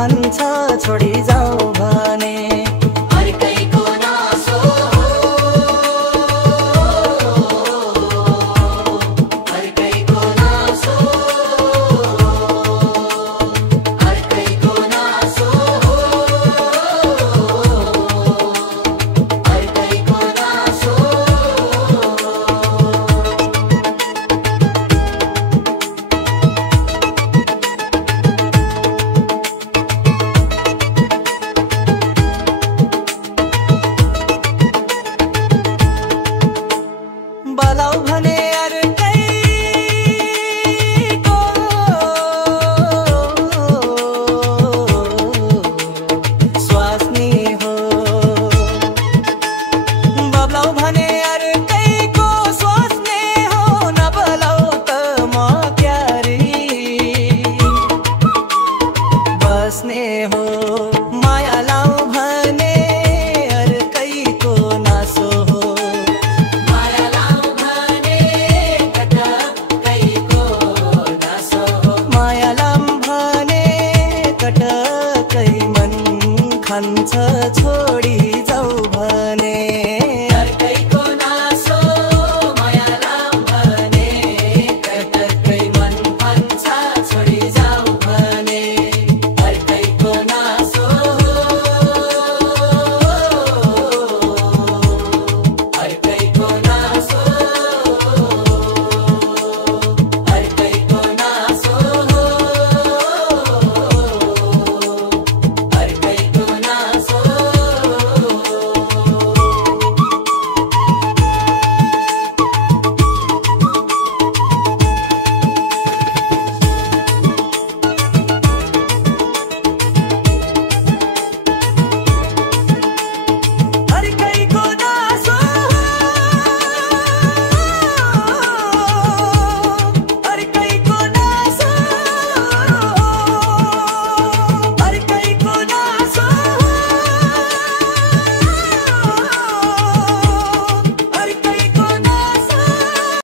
खान्छ छोडी जाऊ भने अर्कैको नासो अर्कैको नासो अर्कैको नासो अर्कैको नासो बलाउ भने अर्कैको स्वास्नी हो बबलाउ भने अर्कैको स्वास्नी हो नबलाउ त म क्यारी बस्ने हो माया लाउ भने अर्कैको नासो हो माया लाउ भने कटकैको नासो माया लाम भने कटकै मन खान्छ छोड